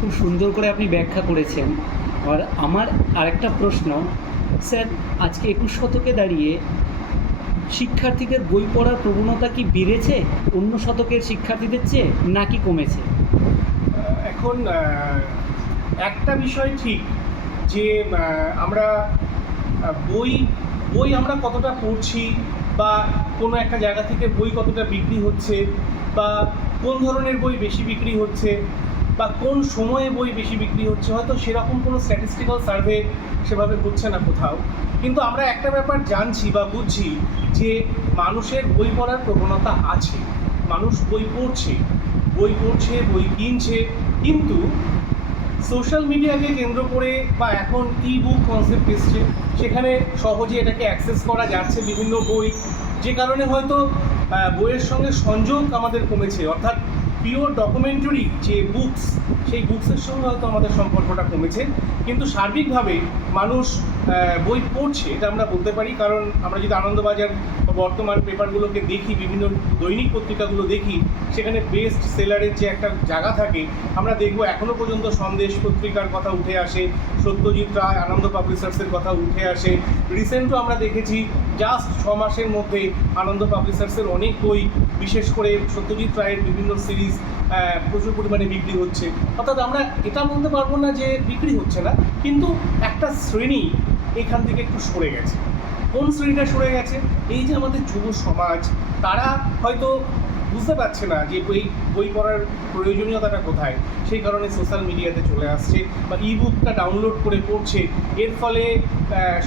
খুব সুন্দর করে আপনি ব্যাখ্যা করেছেন। আর আমার আরেকটা প্রশ্ন, স্যার, আজকে 21 শতকে দাঁড়িয়ে শিক্ষার্থীদের বই পড়ার প্রবণতা কি বেড়েছে অন্য শতকের শিক্ষার্থীদের চেয়ে, নাকি কমেছে? এখন একটা বিষয় ঠিক যে আমরা বই বই আমরা কতটা পড়ছি, বা কোনো একটা জায়গা থেকে বই কতটা বিক্রি হচ্ছে, বা কোন ধরনের বই বেশি বিক্রি হচ্ছে, বা কোন সময়ে বই বেশি বিক্রি হচ্ছে, হয়তো সেরকম কোনো স্ট্যাটিস্টিক্যাল সার্ভে সেভাবে হচ্ছে না কোথাও। কিন্তু আমরা একটা ব্যাপার জানছি বা বুঝছি যে মানুষের বই পড়ার প্রবণতা আছে, মানুষ বই পড়ছে, বই কিনছে। কিন্তু সোশ্যাল মিডিয়াকে কেন্দ্র করে বা এখন ই বুক কনসেপ্ট এসছে, সেখানে সহজে এটাকে অ্যাক্সেস করা যাচ্ছে বিভিন্ন বই, যে কারণে হয়তো বইয়ের সঙ্গে সংযোগ আমাদের কমেছে, অর্থাৎ পিওর ডকুমেন্টারি যে বুকস, সেই বুকসের সঙ্গে হয়তো আমাদের সম্পর্কটা কমেছে। কিন্তু সার্বিকভাবে মানুষ বই পড়ছে, এটা আমরা বলতে পারি। কারণ আমরা যদি আনন্দবাজার বা বর্তমান পেপারগুলোকে দেখি, বিভিন্ন দৈনিক পত্রিকাগুলো দেখি, সেখানে বেস্ট সেলারের যে একটা জায়গা থাকে, আমরা দেখবো এখনও পর্যন্ত সন্দেশ পত্রিকার কথা উঠে আসে, সত্যজিৎ রায়, আনন্দ পাবলিশার্সের কথা উঠে আসে। রিসেন্টও আমরা দেখেছি জাস্ট 6 মাসের মধ্যে আনন্দ পাবলিশার্সের অনেক বই, বিশেষ করে সত্যজিৎ রায়ের বিভিন্ন সিরিজ প্রচুর পরিমাণে বিক্রি হচ্ছে। অর্থাৎ আমরা এটা বলতে পারবো না যে বিক্রি হচ্ছে না, কিন্তু একটা শ্রেণী এখান থেকে একটু সরে গেছে। কোন শ্রেণীটা সরে গেছে? এই যে আমাদের যুব সমাজ, তারা হয়তো বুঝতে পারছে না যে বই পড়ার প্রয়োজনীয়তাটা কোথায়, সেই কারণে সোশ্যাল মিডিয়াতে চলে আসছে বা ই বুকটা ডাউনলোড করে পড়ছে। এর ফলে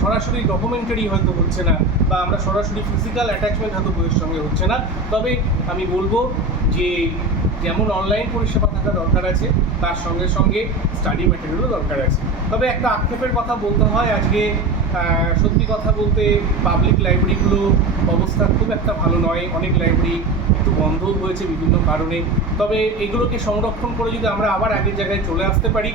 সরাসরি ডকুমেন্টারি হয়তো হচ্ছে না, বা আমরা সরাসরি ফিজিক্যাল অ্যাটাচমেন্ট হয়তো বইয়ের সঙ্গে হচ্ছে না। তবে আমি বলবো যে যেমন অনলাইন পরিষেবা থাকা দরকার আছে, তার সঙ্গে সঙ্গে স্টাডি ম্যাটেরিয়ালও দরকার আছে। তবে একটা আক্ষেপের কথা বলতে হয়, আজকে সত্যি কথা বলতে পাবলিক লাইব্রেরিগুলো অবস্থা খুব একটা ভালো নয়। অনেক লাইব্রেরি একটু বন্ধও হয়েছে বিভিন্ন কারণে। তবে এগুলোকে সংরক্ষণ করে যদি আমরা আবার আগের জায়গায় চলে আসতে পারি,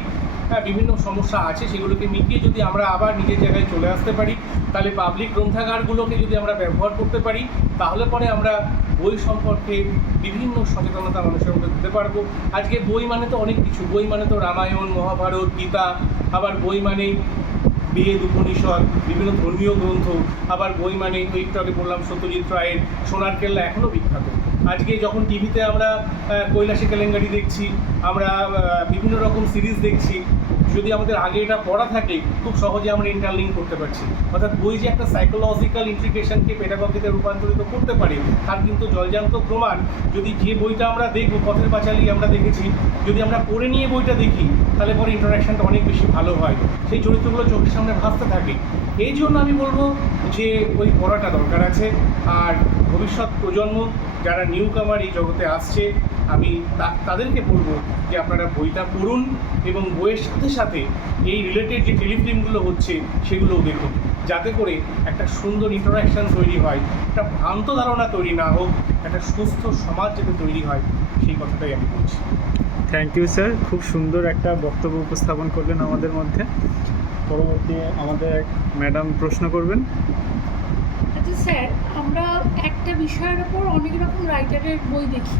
বিভিন্ন সমস্যা আছে সেগুলোকে মিটিয়ে যদি আমরা আবার নিজের জায়গায় চলে আসতে পারি, তাহলে পাবলিক গ্রন্থাগারগুলোকে যদি আমরা ব্যবহার করতে পারি, তাহলে পরে আমরা বই সম্পর্কে বিভিন্ন সচেতনতা মানুষের মধ্যে দিতে পারবো। আজকে বই মানে তো অনেক কিছু, বই মানে তো রামায়ণ, মহাভারত, গীতা, আবার বই মানে বেদ, উপনিষদ, বিভিন্ন ধর্মীয় গ্রন্থ, আবার বই মানে একটু আগে বললাম সত্যজিৎ রায়ের সোনার কেল্লা এখনও বিখ্যাত। আজকে যখন টিভিতে আমরা কৈলাসী কেলেঙ্কারি দেখছি, আমরা বিভিন্ন রকম সিরিজ দেখছি, যদি আমাদের আগে এটা পড়া থাকে, খুব সহজে আমরা ইন্টারলিঙ্ক করতে পারছি। অর্থাৎ বই যে একটা সাইকোলজিক্যাল ইন্ট্রিগেশনকে পেডাগজিতে রূপান্তরিত করতে পারে, তার কিন্তু জলজান্ত প্রমাণ। যদি যে বইটা আমরা দেখব, পথের পাঁচালী আমরা দেখেছি, যদি আমরা পড়ে নিয়ে বইটা দেখি, তাহলে পরে ইন্টারাকশানটা অনেক বেশি ভালো হয়, সেই চরিত্রগুলো চোখের সামনে ভাসতে থাকে। এই জন্য আমি বলবো যে বই পড়াটা দরকার আছে। আর ভবিষ্যৎ প্রজন্ম যারা নিউ কামার এই জগতে আসছে, আমি তাদেরকে বলবো যে আপনারা বইটা পড়ুন, এবং বইয়ের সাথে সাথে এই রিলেটেড যে টেলিফিল্মগুলো হচ্ছে সেগুলোও দেখুন, যাতে করে একটা সুন্দর ইন্টারাকশান তৈরি হয়, একটা ভ্রান্ত ধারণা তৈরি না হোক, একটা সুস্থ সমাজ যাতে তৈরি হয়, সেই কথাটাই আমি বলছি। থ্যাংক ইউ স্যার, খুব সুন্দর একটা বক্তব্য উপস্থাপন করলেন আমাদের মধ্যে। পরবর্তী আমাদের ম্যাডাম প্রশ্ন করবেন। আচ্ছা স্যার, আমরা একটা বিষয়ের ওপর অনেক রকম রাইটারের বই দেখি,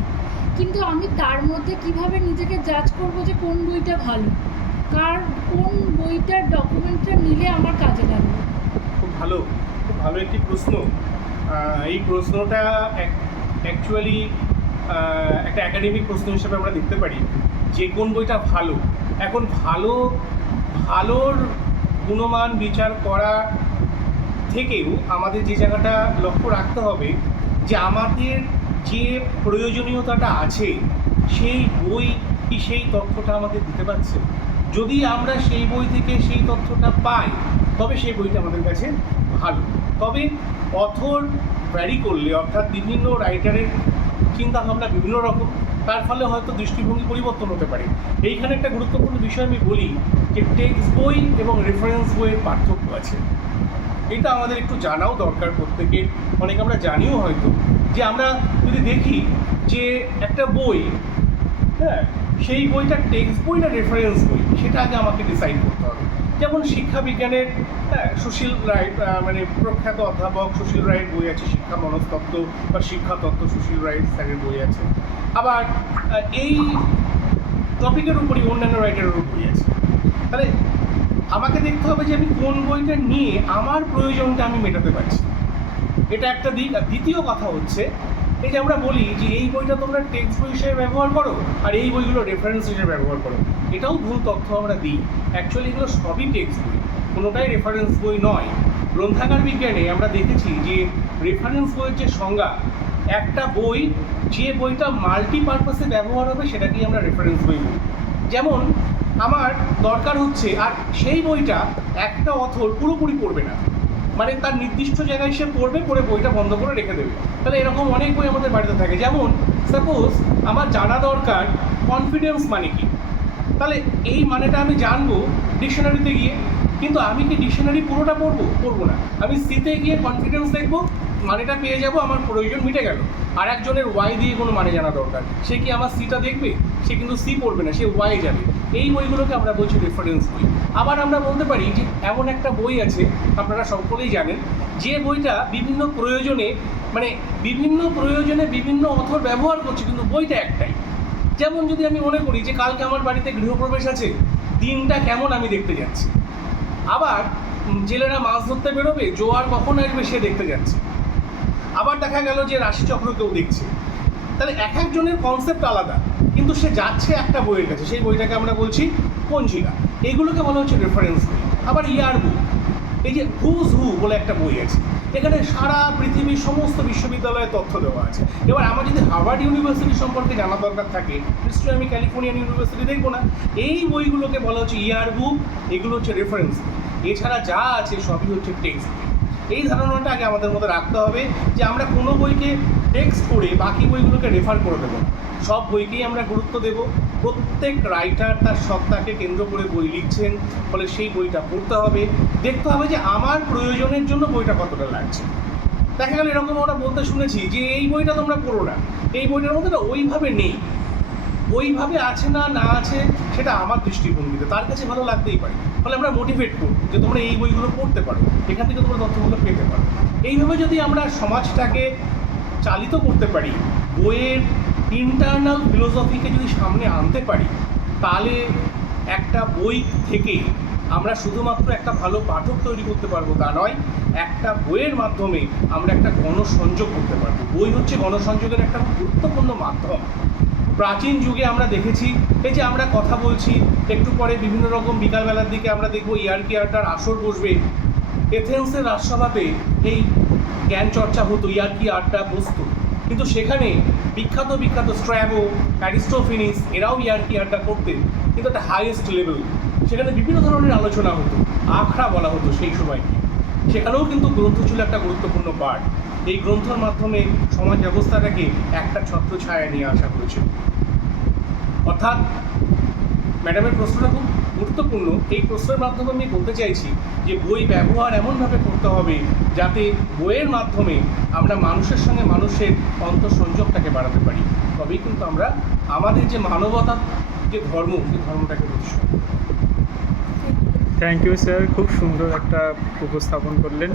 কিন্তু আমি তার মধ্যে কিভাবে নিজেকে জাজ করব যে কোন বইটা ভালো, কোন বইটার ডকুমেন্টটা নিলে আমার কাজে লাগবে? খুব ভালো একটি প্রশ্ন। এই প্রশ্নটা অ্যাকচুয়ালি একটা একাডেমিক প্রশ্ন হিসেবে আমরা দেখতে পারি যে কোন বইটা ভালো। এখন ভালোর গুণমান বিচার করা থেকেও আমাদের যে জায়গাটা লক্ষ্য রাখতে হবে, যে আমাদের যে প্রয়োজনীয়তাটা আছে, সেই বই কি সেই তথ্যটা আমাদের দিতে পারছে। যদি আমরা সেই বই থেকে সেই তথ্যটা পাই, তবে সেই বইটা আমাদের কাছে ভালো। তবে অথর ভ্যারি করলে, অর্থাৎ বিভিন্ন রাইটারের চিন্তাভাবনা বিভিন্ন রকম, তার ফলে হয়তো দৃষ্টিভঙ্গি পরিবর্তন হতে পারে। এইখানে একটা গুরুত্বপূর্ণ বিষয় আমি বলি যে টেক্সট বই এবং রেফারেন্স বইয়ের পার্থক্য আছে। এটা আমাদের একটু জানাও দরকার প্রত্যেকের। অনেক আমরা জানিও হয়তো, যে আমরা যদি দেখি যে একটা বই, হ্যাঁ, সেই বইটা টেক্সট বই না রেফারেন্স বই, সেটা আগে আমাকে ডিসাইড করতে হবে। যেমন শিক্ষা বিজ্ঞানের সুশীল রায়, মানে প্রখ্যাত অধ্যাপক সুশীল রায়ের বই আছে শিক্ষা মনস্তত্ত্ব বা শিক্ষাতত্ত্ব, সুশীল রায় স্যারের বই আছে। আবার এই টপিকের উপরই অন্যান্য রাইটারের উপরই আছে। তাহলে আমাকে দেখতে হবে যে আমি কোন বইটা নিয়ে আমার প্রয়োজনটা আমি মেটাতে পারছি, এটা একটা দিক। আর দ্বিতীয় কথা হচ্ছে এই যে আমরা বলি যে এই বইটা তোমরা টেক্সট বই হিসেবে ব্যবহার করো আর এই বইগুলো রেফারেন্স হিসেবে ব্যবহার করো, এটাও ভুল তথ্য আমরা দিই। অ্যাকচুয়ালি এগুলো সবই টেক্সট বই, কোনোটাই রেফারেন্স বই নয়। গ্রন্থাগার বিজ্ঞানে আমরা দেখেছি যে রেফারেন্স বইয়ের যে সংজ্ঞা, একটা বই যে বইটা মাল্টিপারপাসে ব্যবহার হবে সেটাকেই আমরা রেফারেন্স বই বলি। যেমন আমার দরকার হচ্ছে, আর সেই বইটা একটা অথর পুরোপুরি পড়বে না, মানে তার নির্দিষ্ট জায়গায় সে পড়বে, পড়ে বইটা বন্ধ করে রেখে দেবে। তাহলে এরকম অনেক বই আমাদের বাড়িতে থাকে। যেমন সাপোজ আমার জানা দরকার কনফিডেন্স মানে কি, তাহলে এই মানেটা আমি জানবো ডিকশনারিতে গিয়ে, কিন্তু আমি কি ডিকশনারি পুরোটা পড়বো না, আমি সিতে গিয়ে কনফিডেন্স দেখবো, মানেটা পেয়ে যাব, আমার প্রয়োজন মিটে গেল। আর একজনের ওয়াই দিয়ে কোনো মানে জানা দরকার, সে কি আমার সিটা দেখবে? সে কিন্তু সি পড়বে না, সে ওয়াই যাবে। এই বইগুলোকে আমরা বলছি রেফারেন্স বই। আবার আমরা বলতে পারি যে এমন একটা বই আছে, আপনারা সকলেই জানেন, যে বইটা বিভিন্ন প্রয়োজনে বিভিন্ন অথর ব্যবহার করছে, কিন্তু বইটা একটাই। যেমন যদি আমি মনে করি যে কালকে আমার বাড়িতে গৃহপ্রবেশ আছে, দিনটা কেমন আমি দেখতে যাচ্ছি। আবার জেলেরা মাছ ধরতে বেরোবে, জোয়ার কখন আসবে সে দেখতে যাচ্ছে। আবার দেখা গেল যে রাশিচক্র কেউ দেখছে। তাহলে এক একজনের কনসেপ্ট আলাদা, কিন্তু সে যাচ্ছে একটা বইয়ের কাছে, সেই বইটাকে আমরা বলছি পঞ্জিকা। এইগুলোকে বলা হচ্ছে রেফারেন্স বই। আবার ইয়ার বুক, এই যে হুজ হু বলে একটা বই আছে, এখানে সারা পৃথিবীর সমস্ত বিশ্ববিদ্যালয়ের তথ্য দেওয়া আছে। এবার আমার যদি হার্ভার্ড ইউনিভার্সিটি সম্পর্কে জানা দরকার থাকে, নিশ্চয়ই আমি ক্যালিফোর্নিয়ান ইউনিভার্সিটি দেখবো না। এই বইগুলোকে বলা হচ্ছে ইয়ার বুক, এগুলো হচ্ছে রেফারেন্স বই। এছাড়া যা আছে সবই হচ্ছে টেক্সট বই। এই ধারণাটা আগে আমাদের মধ্যে রাখতে হবে যে আমরা কোনো বইকে টেক্সট করে বাকি বইগুলোকে রেফার করে দেবো না, সব বইকেই আমরা গুরুত্ব দেব। প্রত্যেক রাইটার তার সত্তাকে কেন্দ্র করে বই লিখছেন, ফলে সেই বইটা পড়তে হবে, দেখতে হবে যে আমার প্রয়োজনের জন্য বইটা কতটা লাগছে। দেখা গেল এরকম আমরা বলতে শুনেছি যে এই বইটা তোমরা পড়ো না, এই বইটার মধ্যে না ওইভাবে নেই, ওইভাবে আছে না আছে সেটা আমার দৃষ্টিভঙ্গিতে, তার কাছে ভালো লাগতেই পারে। ফলে আমরা মোটিভেট করব যে তোমরা এই বইগুলো পড়তে পারো, এখান থেকে তোমরা তথ্যগুলো পেতে পারো। এইভাবে যদি আমরা সমাজটাকে চালিত করতে পারি, বইয়ের ইন্টারনাল ফিলোসফিকে যদি সামনে আনতে পারি, তাহলে একটা বই থেকে আমরা শুধুমাত্র একটা ভালো পাঠক তৈরি করতে পারবো তা নয়, একটা বইয়ের মাধ্যমে আমরা একটা গণসংযোগ করতে পারবো। বই হচ্ছে গণসংযোগের একটা গুরুত্বপূর্ণ মাধ্যম। প্রাচীন যুগে আমরা দেখেছি, এই যে আমরা কথা বলছি, একটু পরে বিভিন্ন রকম বিকালবেলার দিকে আমরা দেখবো ইয়ার্কি আড্ডার আসর বসবে। এথেন্সের রাজসভাতে এই জ্ঞান চর্চা হতো, ইয়ার্কি আড্ডা বসতো, কিন্তু সেখানে বিখ্যাত স্ট্র্যাবো, অ্যারিস্টোফেনিস এরাও ইয়ার্কি আড্ডা করতেন, কিন্তু একটা হাইয়েস্ট লেভেল। সেখানে বিভিন্ন ধরনের আলোচনা হতো, আখড়া বলা হতো সেই সময়কে। সেখানেও কিন্তু গ্রন্থ ছিল একটা গুরুত্বপূর্ণ পার্ট। এই গ্রন্থের মাধ্যমে সমাজ ব্যবস্থাটাকে একটা ছত্রছায়ায় নিয়ে আসা হয়েছিল। অর্থাৎ ম্যাডামের প্রশ্নটা খুব গুরুত্বপূর্ণ। এই প্রশ্নের মাধ্যমে আমি বলতে চাইছি যে বই ব্যবহার এমনভাবে করতে হবে যাতে বইয়ের মাধ্যমে আমরা মানুষের সঙ্গে মানুষের অন্তঃসংযোগটাকে বাড়াতে পারি, তবেই কিন্তু আমরা আমাদের যে মানবতার যে ধর্ম, সেই ধর্মটাকে প্রতিষ্ঠা করব। থ্যাংক ইউ স্যার, খুব সুন্দর একটা উপস্থাপন করলেন।